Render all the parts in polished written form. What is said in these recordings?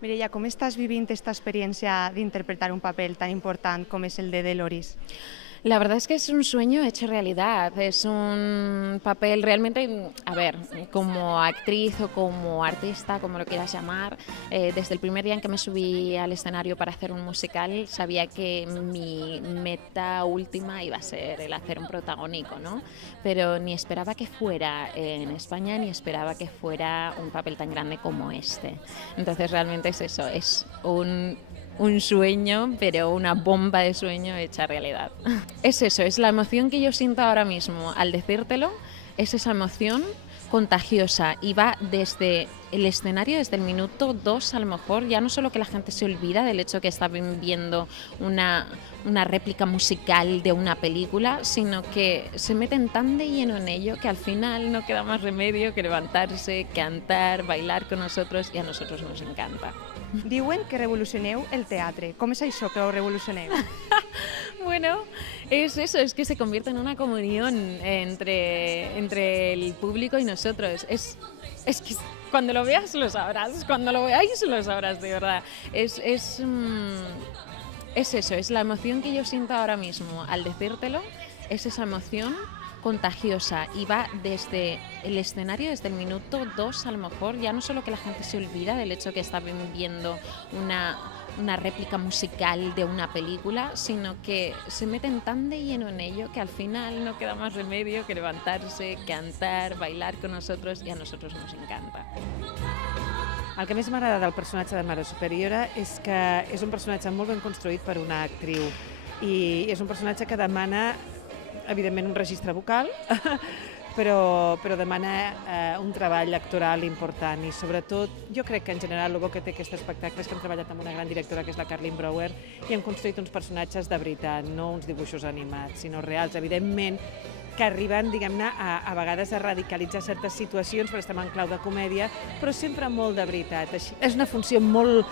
Mireia, com estàs vivint aquesta experiència d'interpretar un paper tan important com és el de Deloris? La verdad es que es un sueño hecho realidad, es un papel realmente, a ver, como actriz o como artista, como lo quieras llamar, desde el primer día en que me subí al escenario para hacer un musical, sabía que mi meta última iba a ser el hacer un protagónico, ¿no? Pero ni esperaba que fuera en España, ni esperaba que fuera un papel tan grande como este. Entonces realmente es eso, es un sueño, pero una bomba de sueño hecha realidad. Es eso, es la emoción que yo siento ahora mismo al decírtelo, es esa emoción contagiosa y va desde el escenario, desde el minuto 2 a lo mejor, ya no solo que la gente se olvida del hecho que está viendo una réplica musical de una película, sino que se meten tan de lleno en ello que al final no queda más remedio que levantarse, cantar, bailar con nosotros, y a nosotros nos encanta. Diuen que revolucioneu el teatre. Com és això que ho revolucioneu? Bueno, es eso, es que se convierte en una comunión entre el público y nosotros. Es que cuando lo veas lo sabrás, cuando lo veáis lo sabrás, de verdad. Es eso, es la emoción que yo siento ahora mismo al decírtelo, es esa emoción contagiosa y va desde el escenario, desde el minuto 2 a lo mejor, ya no solo que la gente se olvida del hecho que está viendo una réplica musical de una película, sino que se meten tan de lleno en ello que al final no queda más remedio que levantarse, cantar, bailar con nosotros, y a nosotros nos encanta. El que més m'agrada del personatge de Mare Superiora és que és un personatge molt ben construït per una actriu i és un personatge que demana, evidentment, un registre vocal, però demana un treball actoral important i sobretot jo crec que en general el bo que té aquest espectacle és que hem treballat amb una gran directora que és la Carlin Brouwer i hem construït uns personatges de veritat, no uns dibuixos animats, sinó reals, evidentment, que arriben, diguem-ne, a vegades a radicalitzar certes situacions, però estem en clau de comèdia, però sempre molt de veritat. És una funció molt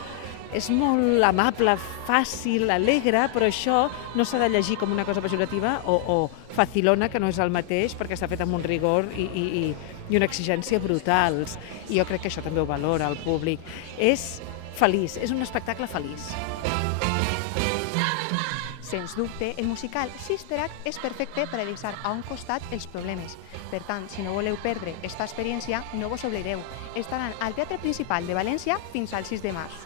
amable, fàcil, alegre, però això no s'ha de llegir com una cosa pejorativa o facilona, que no és el mateix, perquè està fet amb un rigor i una exigència brutals. I jo crec que això també ho valora el públic. És feliç, és un espectacle feliç. Sens dubte, el musical Sister Act és perfecte per a deixar a un costat els problemes. Per tant, si no voleu perdre aquesta experiència, no vos oblideu. Estaran al Teatre Principal de València fins al 6 de març.